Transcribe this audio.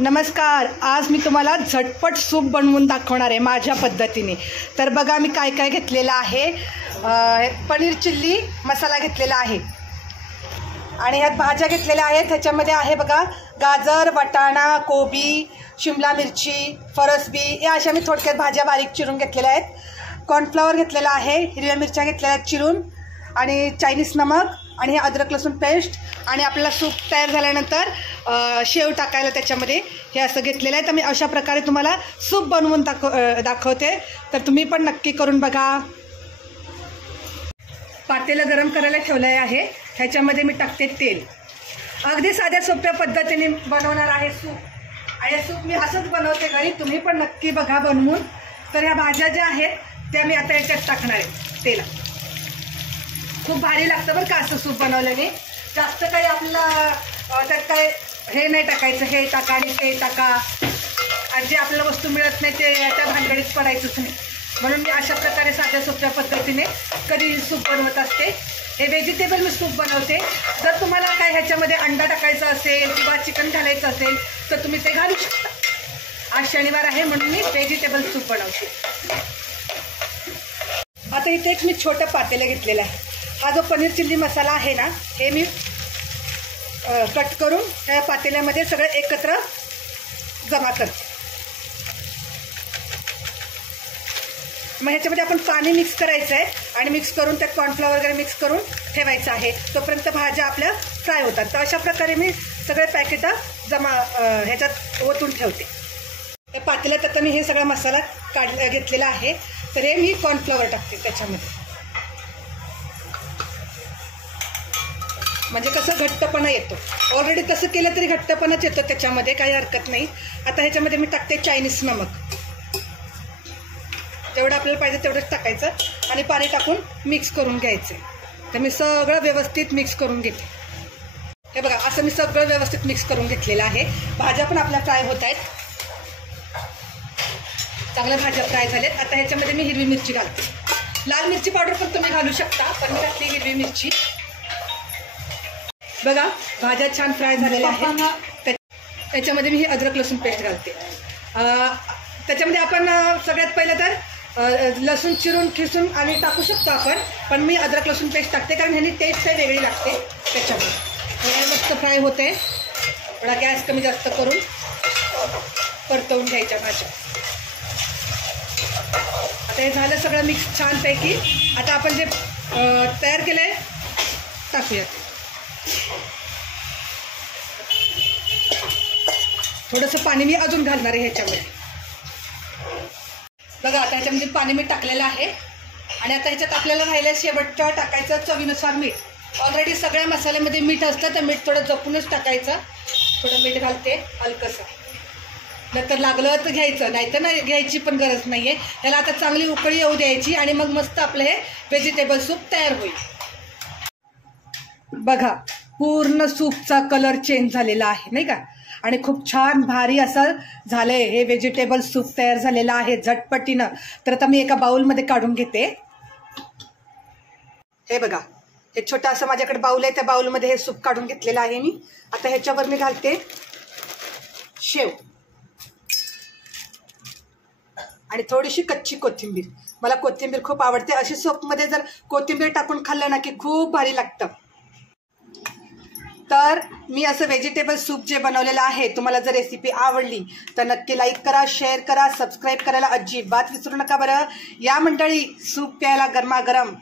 नमस्कार. आज मी तुम्हाला झटपट सूप बनवून दाखवणार आहे माझ्या पद्धतीने. तर बघा मी काय काय घेतलेलं आहे. पनीर चिल्ली मसाला घेतलेला आहे आणि ह्यात भाज्या घेतलेल्या आहेत. ह्याच्यामध्ये आहे बघा गाजर, वाटाणा, कोबी, शिमला मिरची, फरसबी या अशा मी थोडक्यात भाज्या बारीक चिरून घेतलेल्या आहेत. कॉर्नफ्लॉवर घेतलेला आहे, हिरव्या मिरच्या घेतलेल्या आहेत चिरून आणि चायनीज नमक आणि हे अद्रक लसूण पेस्ट आणि आपल्याला सूप तयार झाल्यानंतर शेव टाकायला त्याच्यामध्ये हे असं घेतलेलं आहे. तर मी अशा प्रकारे तुम्हाला सूप बनवून दाखवते. तर तुम्ही पण नक्की करून बघा. पातेलं गरम करायला ठेवलं आहे. ह्याच्यामध्ये मी टाकते तेल. अगदी साध्या सोप्या पद्धतीने बनवणार आहे सूप. आणि सूप मी असंच बनवते घरी, तुम्ही पण नक्की बघा बनवून. तर ह्या भाज्या ज्या आहेत त्या मी आता याच्यात टाकणार आहे तेला. खूप भारी लागतं बरं का असं सूप बनवल्याने. जास्त काही आपल्याला त्यात काय हे नाही टाकायचं, हे टाका आणि ते टाका आणि जे आपल्याला वस्तू मिळत नाही ते त्या भानगडीत पडायचंच नाही. म्हणून मी अशा प्रकारे साध्या सोप्या पद्धतीने कधी सूप बनवत असते. हे व्हेजिटेबल मी सूप बनवते. जर तुम्हाला काय ह्याच्यामध्ये अंडा टाकायचा असेल किंवा चिकन घालायचं असेल तर तुम्ही ते घालू शकता. आज शनिवार आहे म्हणून मी व्हेजिटेबल सूप बनवते. आता इथे एक मी छोटं पातेलं घेतलेलं आहे. हा जो पनीर चिल्ली मसाला आहे ना, हे मी कट करून त्या पातेल्यामध्ये सगळं एकत्र जमा करते. मग ह्याच्यामध्ये आपण पाणी मिक्स करायचं आहे आणि मिक्स करून त्यात कॉर्नफ्लॉवर वगैरे मिक्स करून ठेवायचं आहे. तोपर्यंत भाज्या आपल्या फ्राय होतात. तर अशा प्रकारे मी सगळे पॅकेट जमा ह्याच्यात ओतून ठेवते. त्या पातेल्यात आता मी हे सगळा मसाला घेतलेला आहे. तर हे मी कॉर्नफ्लॉवर टाकते त्याच्यामध्ये. म्हणजे कसं घट्टपणा येतो. ऑलरेडी तसं केलं तरी घट्टपणाच येतो त्याच्यामध्ये, काही हरकत नाही. आता ह्याच्यामध्ये मी टाकते चायनीज नमक. जेवढं आपल्याला पाहिजे तेवढंच टाकायचं आणि पाणी टाकून मिक्स करून घ्यायचं. तर मी सगळं व्यवस्थित मिक्स करून घेते. हे बघा असं मी सगळं व्यवस्थित मिक्स करून घेतलेलं आहे. भाज्या पण आपल्या फ्राय होत आहेत. चांगल्या भाज्या फ्राय झाल्यात. आता ह्याच्यामध्ये मी हिरवी मिरची घालते. लाल मिरची पावडर पण तुम्ही घालू शकता, पण मी घातली हिरवी मिरची. बघा भाज्या छान फ्राय झालेल्या आहेत. त्याच्यामध्ये मी ही अद्रक लसूण पेस्ट घालते. त्याच्यामध्ये आपण सगळ्यात पहिलं तर लसूण चिरून खिसून आणि टाकू शकतो आपण, पण मी अद्रक लसूण पेस्ट टाकते कारण ह्यानी टेस्ट काही वेगळी लागते. त्याच्यामुळे मस्त फ्राय होते. थोडा गॅस कमी जास्त करून परतवून घ्यायच्या भाज्या. आता हे झालं सगळं मिक्स छानपैकी. आता आपण जे तयार केलं आहे टाकूयात. थोडंसं पाणी मी अजून घालणार आहे ह्याच्यामध्ये. बघा आता ह्याच्यामध्ये पाणी मी टाकलेलं आहे आणि आता ह्याच्यात आपल्याला राहिलं शेवटचं टाकायचं चवीनुसार मीठ. ऑलरेडी सगळ्या मसाल्यामध्ये मीठ असतं, तर मीठ थोडं जपूनच टाकायचं. थोडं मीठ घालते हलकंसं. नंतर लागलं तर घ्यायचं, नाहीतर नाही घ्यायची पण गरज नाही आहे. ह्याला आता चांगली उकळी येऊ द्यायची आणि मग मस्त आपलं हे व्हेजिटेबल सूप तयार होईल. बघा पूर्ण सूपचा कलर चेंज झालेला आहे नाही का, आणि खूप छान भारी असं झालंय. हे व्हेजिटेबल सूप तयार झालेलं आहे झटपटीनं. तर आता मी एका बाउलमध्ये काढून घेते. हे बघा हे छोटं असं माझ्याकडे बाउल आहे. त्या बाउलमध्ये हे सूप काढून घेतलेलं आहे मी. आता ह्याच्यावर मी घालते शेव आणि थोडीशी कच्ची कोथिंबीर. मला कोथिंबीर खूप आवडते. अशी सूपमध्ये जर कोथिंबीर टाकून खाल्लं ना की खूप भारी लागतं. तर मी असं व्हेजिटेबल सूप जे बनवलेलं आहे, तुम्हाला जर रेसिपी आवडली तर नक्की लाईक करा, शेअर करा, सबस्क्राईब करायला अजिबात विसरू नका बरं. या मंडळी सूप प्यायला गरमागरम.